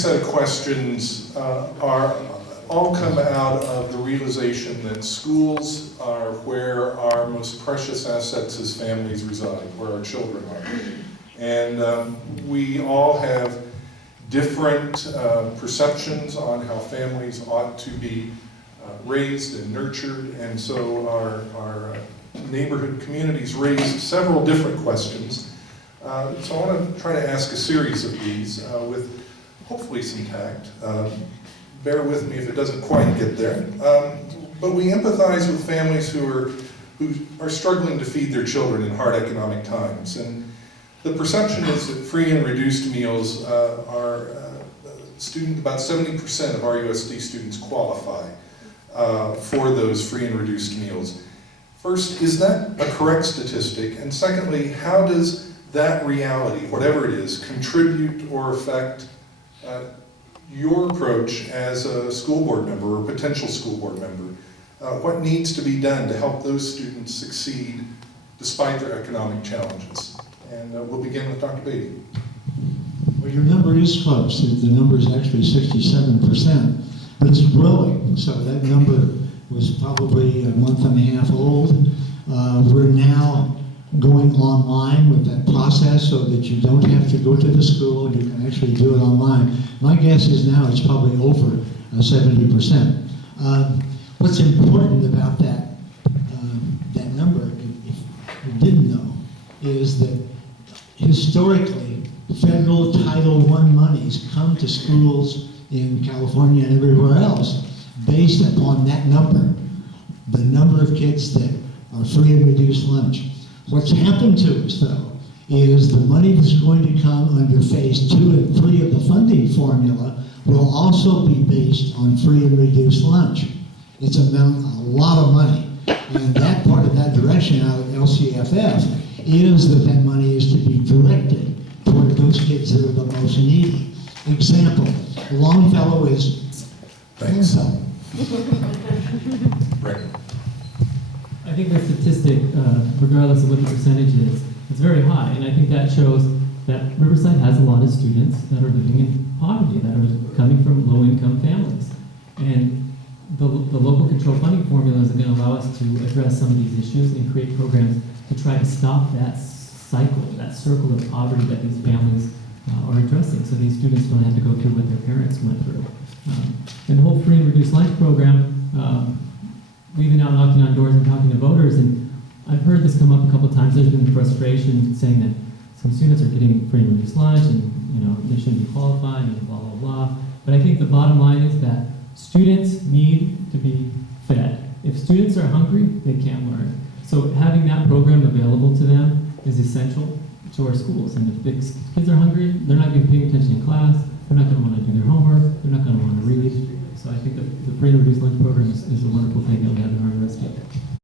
next set of questions all come out of the realization that schools are where our most precious assets as families reside, where our children are. And we all have different perceptions on how families ought to be raised and nurtured, and so our neighborhood communities raise several different questions. So I want to try to ask a series of these with hopefully some tact. Bear with me if it doesn't quite get there. But we empathize with families who are struggling to feed their children in hard economic times. And the perception is that free and reduced meals are about 70% of RUSD students qualify for those free and reduced meals. First, is that a correct statistic? And secondly, how does that reality, whatever it is, contribute or affect your approach as a school board member or potential school board member? What needs to be done to help those students succeed despite their economic challenges? And we'll begin with Dr. Beatty. Well, your number is close. The number is actually 67%, but it's growing. So that number was probably a month and a half old. We're now going online with that process so that you don't have to go to the school. You can actually do it online. My guess is now it's probably over 70%. What's important about that number, if you didn't know, is that historically, federal Title I monies come to schools in California and everywhere else based upon that number, the number of kids that are free and reduced lunch. What's happened to us, though, is the money that's going to come under phase 2 and 3 of the funding formula will also be based on free and reduced lunch. It's a lot of money. And that part of that direction out of LCFF is that money is to be directed toward those kids that are the most needy. Example, Longfellow is... Thanks. Right. I think the statistic, regardless of what the percentage is, it's very high, and I think that shows that Riverside has a lot of students that are living in poverty, that are coming from low-income families. And the local control funding formulas are going to allow us to address some of these issues and create programs to try to stop that cycle, that circle of poverty that these families are addressing, so these students don't have to go through what their parents went through. And the whole free and reduced lunch program, we've been out knocking on doors and talking to voters, and I've heard this come up a couple of times. There's been frustration saying that some students are getting free and reduced lunch and they shouldn't be qualified and blah, blah, blah. But I think the bottom line is that students need to be fed. If students are hungry, they can't learn. So having that program available to them is essential to our schools. And if kids are hungry, they're not going to be paying attention in class, they're not going to want to do their homework, they're not going to want to read. So I think the free and reduced